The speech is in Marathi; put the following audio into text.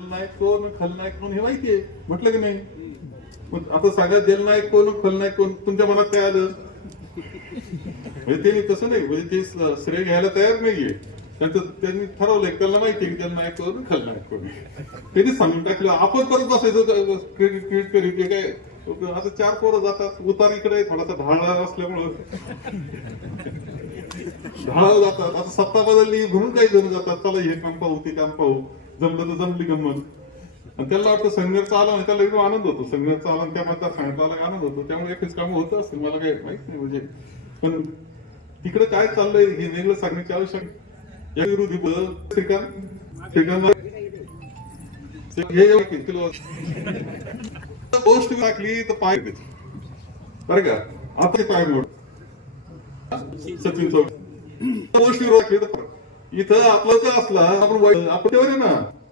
खलनायक कोण खलनायक कोण हे माहितीये म्हटलं की नाही? आता सांगा जलनायक कोण खलनायक कोण तुमच्या मनात काय आलं? म्हणजे त्यांनी तसं नाही म्हणजे ते श्रेय घ्यायला तयार नाहीये. त्यांचं त्यांनी ठरवलंय त्यांना माहितीये की जलनायक कोण खलनायक कोण. त्यांनी सांगून टाकलं आपण परत बसायचं क्रेडिट क्रेडिट करीत काय? आता चार पोरं जातात उतार इकडे थोडासा ढाळा असल्यामुळं. ढाळा जातात आता सत्ता बदलली म्हणून काही जण जातात चला हे काम पाहू ते काम पाहू. जमलं तर जमली गंमत आणि त्याला वाटतं संघर्ष आला आणि त्याला एकदम आनंद होतो. संघर्ष आला आणि त्या मतदारसंघात आला आनंद होतो. त्यामुळे एकच काम होत असतील मला काही माहीत नाही म्हणजे. पण तिकडे काय चाललंय हे वेगळं सांगण्याची आवश्यक या विरोधी बदल श्रीकांत श्रीकांत हे गोष्ट टाकली तर पाय देते. बरं का? आता पाय मोड. सचिन चौक. गोष्टी रोखली तर इथं आपलं जर असला आपण वाईट- आपण तेव्हा आहे ना.